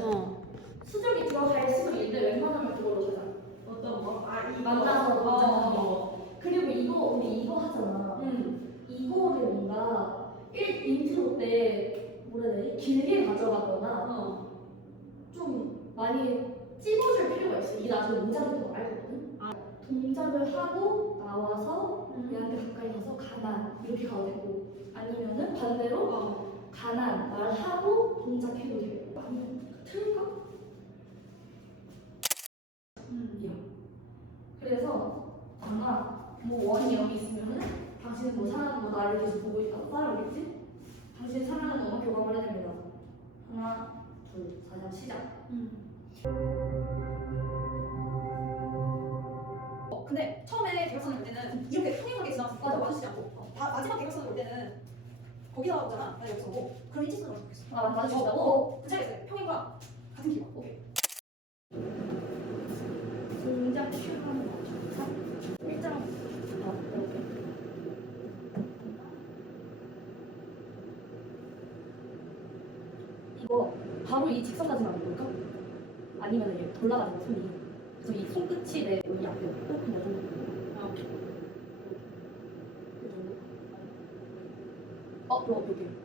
어. 수족이 들어갈 수 있는데 웬만하면 그걸로 하자. 어떤 거? 아, 이거. 만나서 아. 만나서 어. 그리고 이거 우리 이거 하잖아. 이거를 뭔가 1 인트로 때 뭐라 해야 되지? 길게 가져가거나 어. 좀 많이 찝어줄 필요가 있어. 이게 나중에 문장 같은 거 알거든. 아. 동작을 하고 나와서 음. 얘한테 가까이 가서 가난 이렇게 가도 되고 아니면은 반대로 어. 가난 말하고 동작해도 되고 아니면 틀까? 음. 그래서 아마 뭐 원이 여기 있으면은 당신은 뭐 사랑하는 뭐 나를 계속 보고 있다고 따라오겠지? 당신 사랑하는 너만 교감을 해야 됩니다. 하나, 둘, 사장 시작. 음. 어, 근데 처음에 대각선을 볼 때는 이렇게 평행하게 지나가서 맞아, 맞지 않고 어, 다- 마지막 대각선을 볼 때는 거기서 오잖아. 나 여기서 오고 그럼 일직선으로 좋겠어. 아, 맞으신다고? 어, 그. 평행과 같은 길과. 오케이. 동작 거죠. 일장 어, 이렇게. 이거 바로 이 직선까지만 안 볼까? 아니면 이렇게 돌아가는 거 손이. 그래서 이 손끝이 내 여기 앞에 없고 그냥 좀 어. 어, 이거 여기.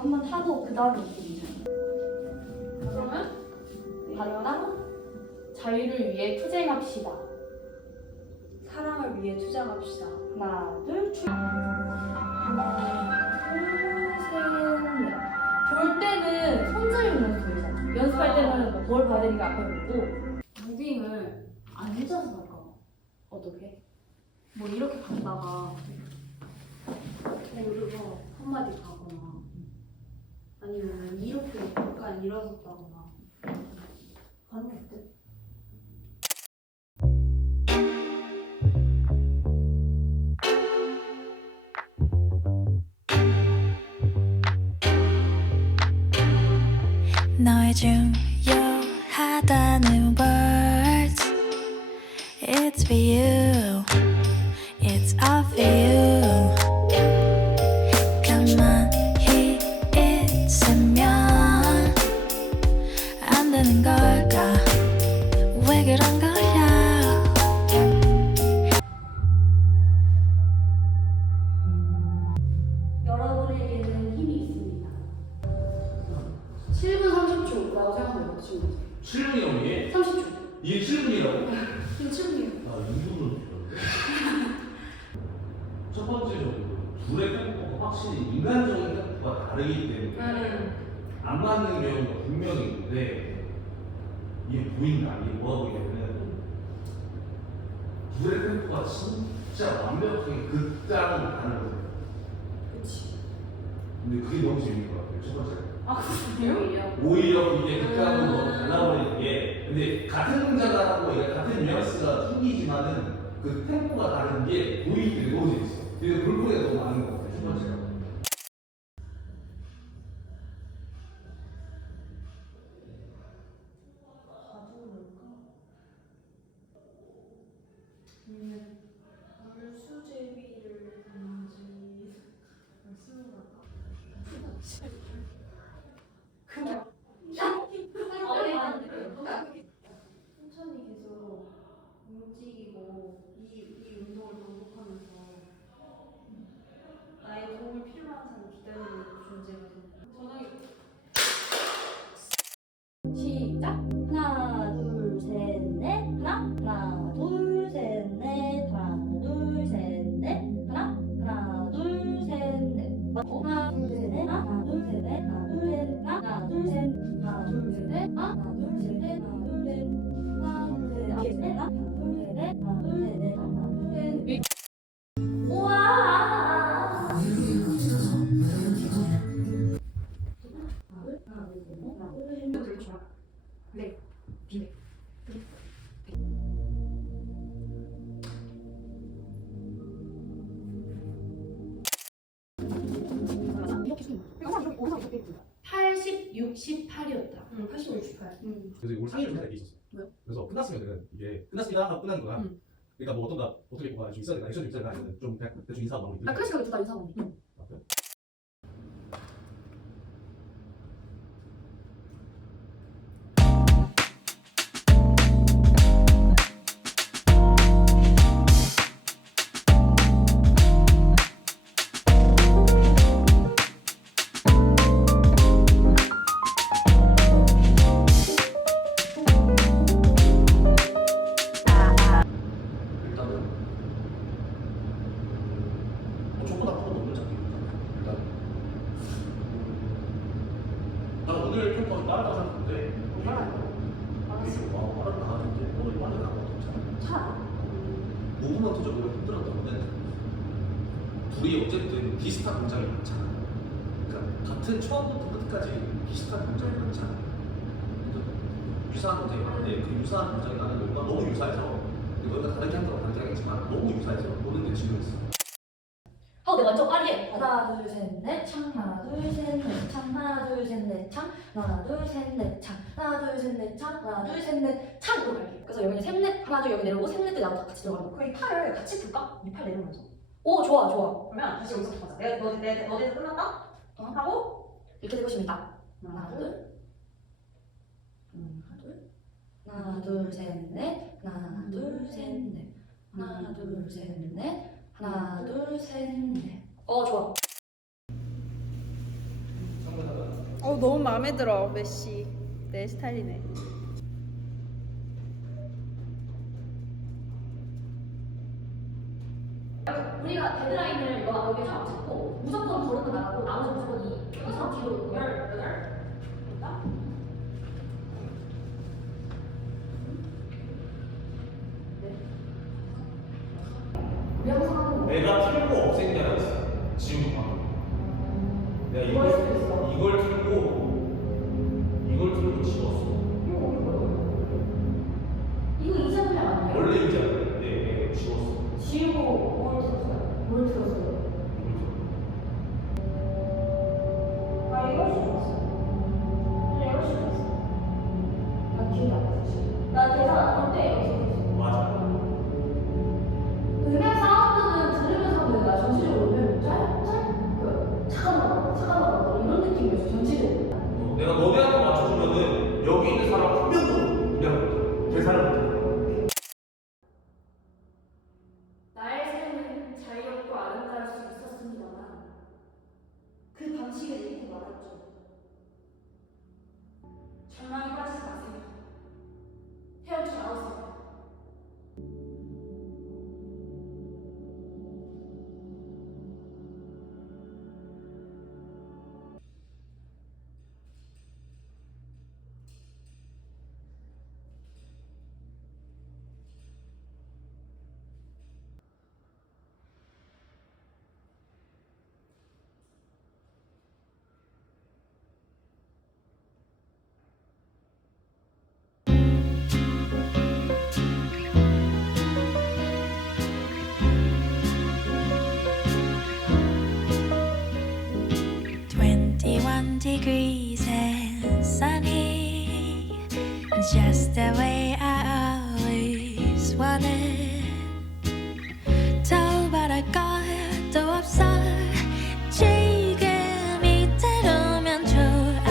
한번 하고 그 다음에 이기자. 그러면 바다랑 자유를 위해 투쟁합시다. 사랑을 위해 투자합시다. 하나 둘 출. 하나 둘 셋 넷. 볼 때는 손잡이면서 돌잖아. 연습할 때는 뭐 거울 봐야 되니까 앞에 보고. 무빙을 안 해줘서 할까 봐. 어떻게? 뭐 이렇게 갔다가 오르고 한마디 가거나 아니면 이렇게 약간 일어섰다거나 가는 거 어때? 너의 중요하다는 words It's for you 첫 번째적으로 둘의 템포가 확실히 인간적인 템포가 다르기 때문에 안 맞는 경우가 분명히 있는데 이게 보인다. 이게 뭐가 보이냐면 둘의 템포가 진짜 완벽하게 극단으로 가는 거예요. 그치. 근데 그게 너무 재밌는 것 같아요. 첫 번째. 아 그래요? 오히려 이게 극단으로 너무 달라버리는 게 근데 같은 동작을 하고 같은 뉘앙스가 생기지만은 그 템포가 다른 게 보이기 때문에 너무 재밌어. 그 래서 볼거리가 너무 많은 것 같아요. 항상 이렇게 오상 이렇게 80, 68이었다. 응, 80, 68. 그래서 우리 상의를 하나 있었어. 뭐요? 그래서 끝났으면은 이게 끝났습니다 하고 끝난 거야. 음. 그러니까 뭐 어떤 가 어떻게 뭐가 좀 있어야 되나 액션 좀 있어야 되나 아니면 좀 그냥 대충 인사하고 마무리. 아 클래식하게 두다 인사하고. 일단은 뭐 초보다 더 높은 잡기입니다. 일단 나는 오늘 평가 좀 빠르다고 생각했는데 이게 와 빠르다 하는데 오늘 빠르다 나고 괜찮아. 차. 5분만 더 적으면 힘들었던 거는 둘이 어쨌든 비슷한 동작이 많잖아. 그러니까 같은 처음부터 끝까지 비슷한 동작이 많잖아. 유사한 동작이 많은데 그 유사한 동작이 나는 너무 유사해서 너희가 다르게 한다고 다르게 하겠지만 너무 유사해서 보는데 지루했어. 하고 내가 완전 빠르게 하나 둘 셋 넷 창 하나 둘 셋 넷 창 하나 둘 셋 넷 창 하나 둘 셋 넷 창 하나 둘 셋 넷 창 하나 둘 셋 넷 창으로 갈게 그래서 여기는 셋넷 하나 둘 여기 내려오고 셋넷 때 나부터 같이 들어가는 거 거의 팔을 같이 풀까? 이 팔 내려오면서 오 좋아 좋아 그러면 다시 여기서부터 가자 내가 너, 내, 너네에서 끝났다? 어? 하고 이렇게 되고 싶습니다 하나 둘 하나 둘 하나 둘 셋 넷 하나 둘 셋 넷 하나 둘 셋 넷 하나 둘 셋 넷 어 좋아 어 너무 마음에 들어 메시 내 스타일이네. 우리가 데드라인을 이거 여기 쫙 잡고 무조건 걸어도 나가고 나머지 무조건 이, 이 상태로 열, 여덟 됐다? 네. 항상 내가 틀고 방금. 내가 이걸 이걸 틀고 이걸 틀고 지웠어. 이거 이자분량 아니에요? 원래 이제 네, 네, 지웠어. 지우고 뭘 들었어요? 뭘 들었어요? 아 이거 그냥 계 degrees and sunny, just the way I always wanted. 더 바랄 것도 없어. 지금 이대로면 좋아.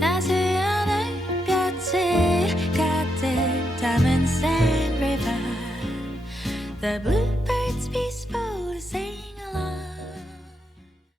따스한 햇볕이 가득 담은 Sand River. The blue